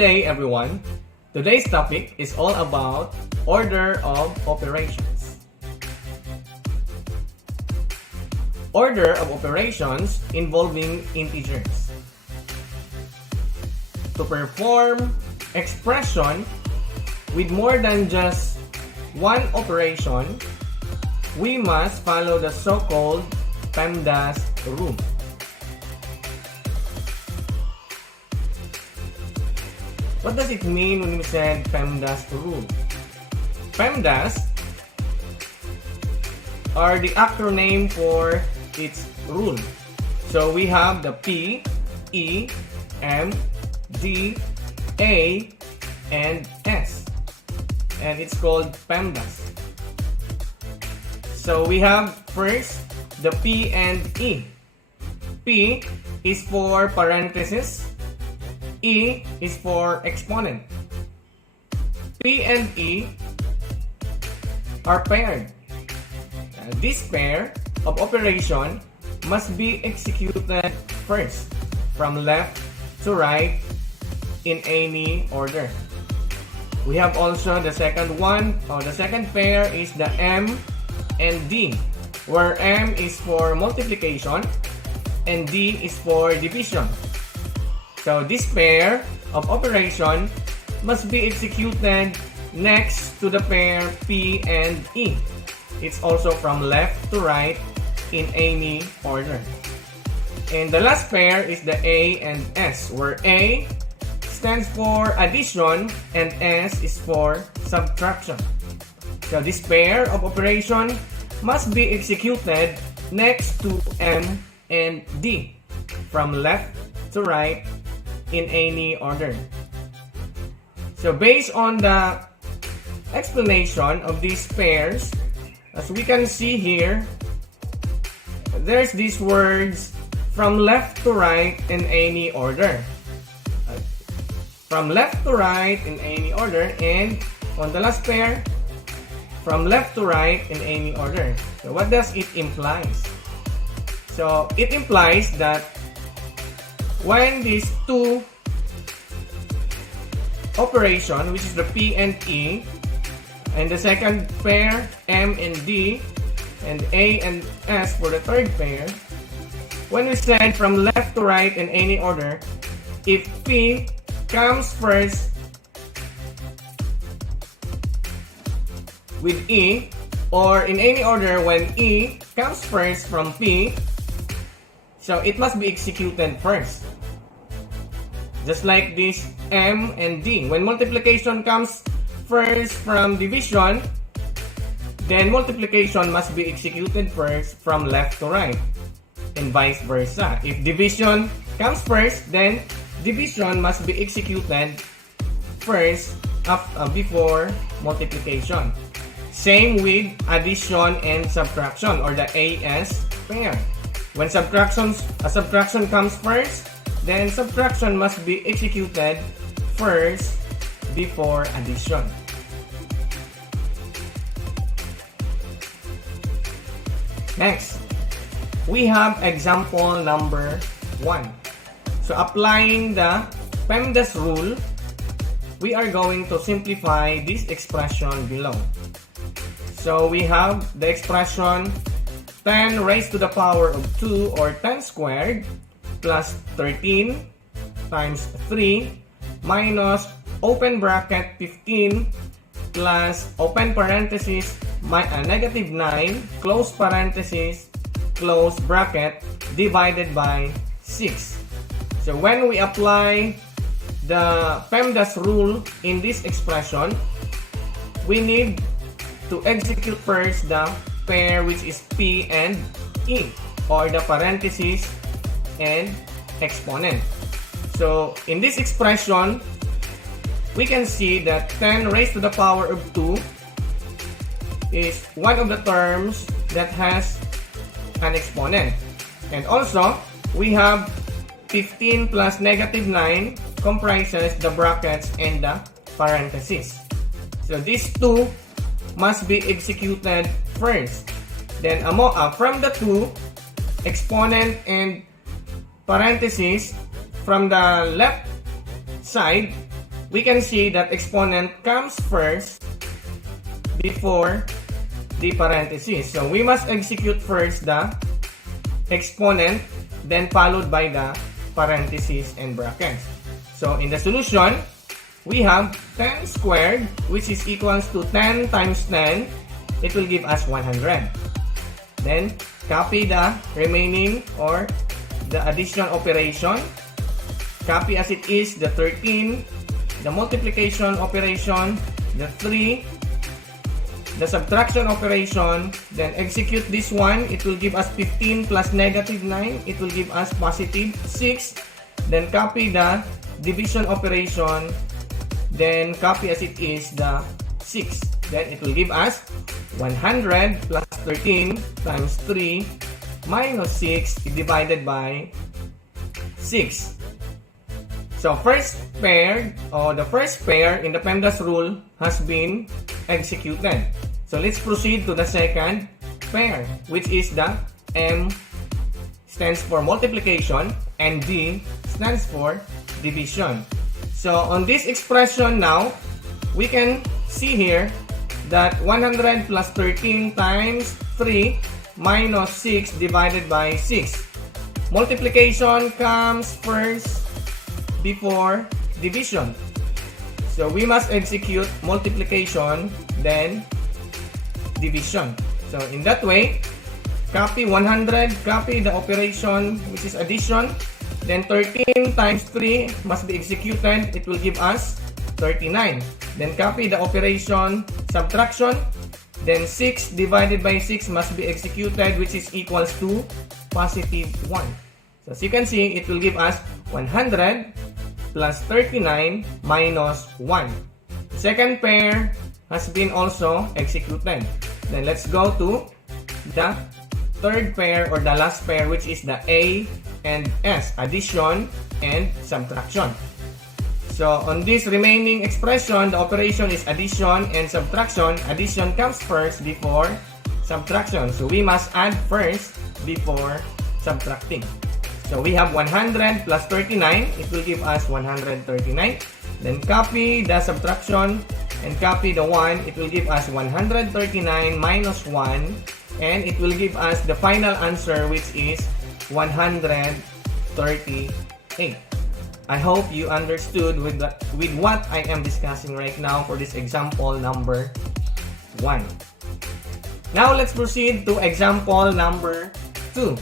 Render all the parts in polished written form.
day, everyone. Today's topic is all about order of operations. Order of operations involving integers. To perform expression with more than just one operation, we must follow the so-called PEMDAS Rule. What does it mean when we said PEMDAS Rule? PEMDAS are the acronym for its rule. So we have the P, E, M, D, A, and S. And it's called PEMDAS. So we have first the P and E. P is for parenthesis. E is for exponent. P and E are paired. This pair of operation must be executed first from left to right in any order. We have also the second one, or the second pair is the M and D, where M is for multiplication and D is for division. So this pair of operation must be executed next to the pair P and E. It's also from left to right in any order. And the last pair is the A and S, where A stands for addition and S is for subtraction. So this pair of operation must be executed next to M and D, from left to right in any order. So based on the explanation of these pairs, as we can see here, there's these words from left to right in any order. From left to right in any order, and on the last pair, from left to right in any order. So what does it imply? So it implies that when these two operation, which is the P and E, and the second pair M and D, and A and S for the third pair, when we said from left to right in any order, if P comes first with E, or in any order when E comes first from P, so it must be executed first. Just like this M and D. When multiplication comes first from division, then multiplication must be executed first from left to right, and vice versa. If division comes first, then division must be executed first before multiplication. Same with addition and subtraction, or the AS pair. When subtraction comes first, then subtraction must be executed first before addition. Next, we have example number 1. So applying the PEMDAS rule, we are going to simplify this expression below. So we have the expression 10 raised to the power of 2, or 10 squared, plus 13 times 3 minus open bracket 15 plus open parenthesis negative 9 close parenthesis close bracket divided by 6. So when we apply the PEMDAS rule in this expression, we need to execute first the pair which is P and E, or the parenthesis and exponent. So in this expression, we can see that 10 raised to the power of 2 is one of the terms that has an exponent. And also, we have 15 plus negative 9 comprises the brackets and the parentheses. So these two must be executed first. Then from the two, exponent and parentheses, from the left side, we can see that exponent comes first before the parentheses. So we must execute first the exponent, then followed by the parentheses and brackets. So in the solution, we have 10 squared, which is equals to 10 times 10. It will give us 100. Then, copy the remaining or the addition operation. Copy as it is the 13, the multiplication operation, the 3, the subtraction operation. Then execute this one. It will give us 15 plus negative 9. It will give us positive 6. Then copy the division operation, then copy as it is the 6. Then it will give us 100 plus 13 times 3 minus 6 divided by 6. So first pair, or the first pair in the PEMDAS rule has been executed. So let's proceed to the second pair, which is the M stands for multiplication and D stands for division. So on this expression now, we can see here that 100 plus 13 times 3 minus 6 divided by 6. Multiplication comes first before division. So we must execute multiplication, then division. So in that way, copy 100, copy the operation which is addition. Then 13 times 3 must be executed. It will give us 39. Then copy the operation subtraction. Then 6 divided by 6 must be executed, which is equals to positive 1. So as you can see, it will give us 100 plus 39 minus 1. The second pair has been also executed. Then let's go to the third pair or the last pair, which is the A and S, addition and subtraction. So on this remaining expression, the operation is addition and subtraction. Addition comes first before subtraction. So we must add first before subtracting. So we have 100 plus 39. It will give us 139. Then copy the subtraction and copy the 1. It will give us 139 minus 1. And it will give us the final answer, which is 138. I hope you understood with what I am discussing right now for this example number 1. Now let's proceed to example number 2.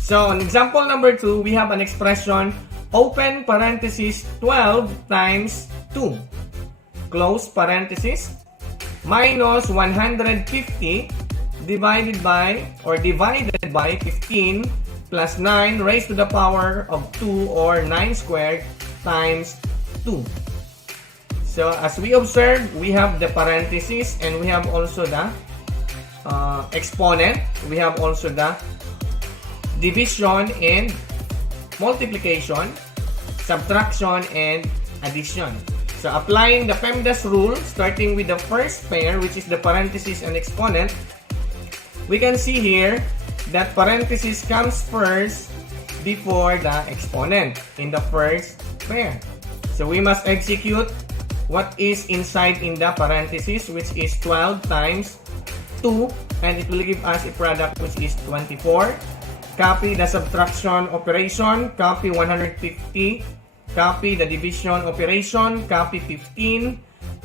So on example number 2, we have an expression, open parenthesis 12 times 2, close parenthesis, minus 150 divided by 15 plus 9 raised to the power of 2 or 9 squared times 2. So as we observe, we have the parenthesis and we have also the exponent. We have also the division and multiplication, subtraction and addition. So applying the PEMDAS rule, starting with the first pair, which is the parenthesis and exponent, we can see here that parenthesis comes first before the exponent in the first pair. So we must execute what is inside in the parenthesis, which is 12 times 2, and it will give us a product which is 24. Copy the subtraction operation, copy 150, copy the division operation, copy 15,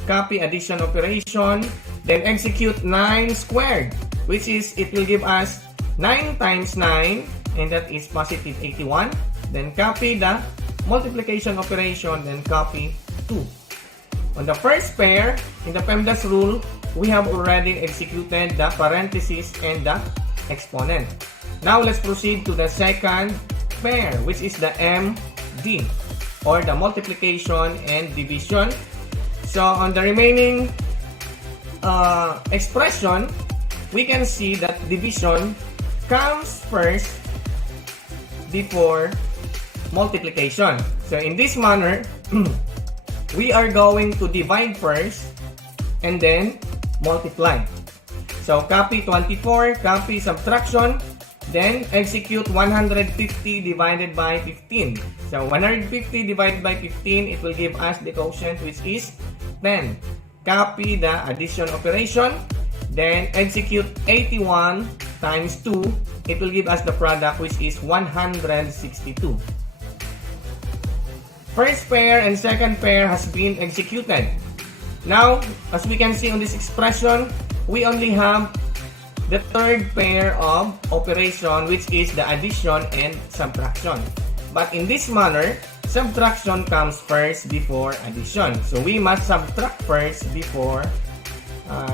copy addition operation, then execute 9 squared, which is, it will give us 9 times 9, and that is positive 81. Then copy the multiplication operation, then copy 2. On the first pair, in the PEMDAS rule, we have already executed the parenthesis and the exponent. Now let's proceed to the second pair, which is the MD, or the multiplication and division. So on the remaining expression, we can see that division comes first before multiplication. So in this manner, we are going to divide first and then multiply. So copy 24, copy subtraction, Then execute 150 divided by 15. So 150 divided by 15, it will give us the quotient which is 10. Copy the addition operation. Then execute 81 times 2. It will give us the product which is 162. First pair and second pair has been executed. Now, as we can see on this expression, we only have the third pair of operation, which is the addition and subtraction. But in this manner, subtraction comes first before addition. So we must subtract first before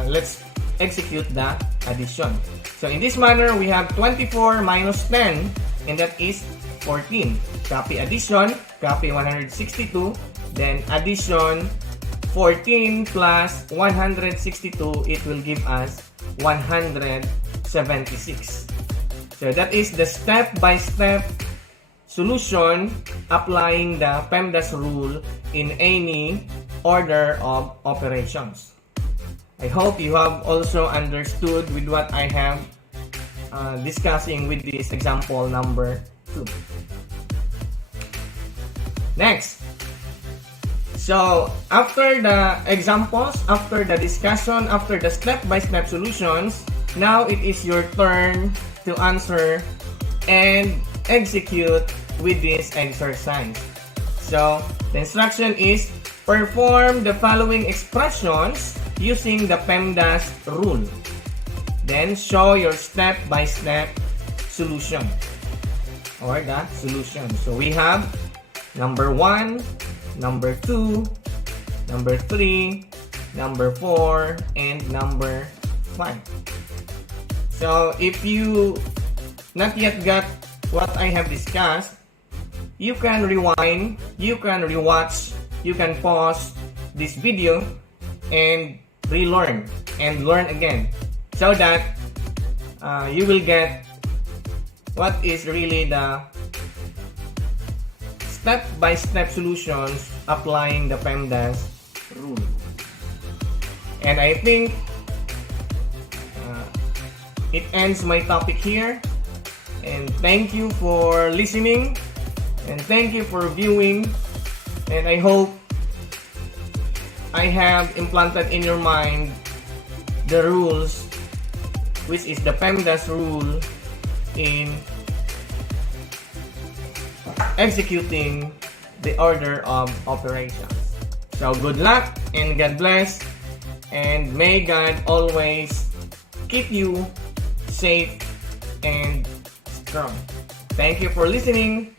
let's execute the addition. So in this manner, we have 24 minus 10, and that is 14. Copy addition, copy 162, then addition 14 plus 162, it will give us 176. So that is the step-by-step solution applying the PEMDAS rule in any order of operations. I hope you have also understood with what I have discussing with this example number 2. Next. So, after the examples, after the discussion, after the step-by-step solutions, now it is your turn to answer and execute with this exercise. So, the instruction is perform the following expressions using the PEMDAS rule. Then, show your step-by-step solution or the solution. So, we have number 1, number 2, number 3, number 4, and number 5. So, if you not yet got what I have discussed, you can rewind, you can rewatch, you can pause this video and relearn and learn again so that you will get what is really the step-by-step solutions applying the PEMDAS rule. And I think it ends my topic here. And thank you for listening. And thank you for viewing. And I hope I have implanted in your mind the rules, which is the PEMDAS rule in executing the order of operations. So good luck and God bless, and may God always keep you safe and strong. Thank you for listening.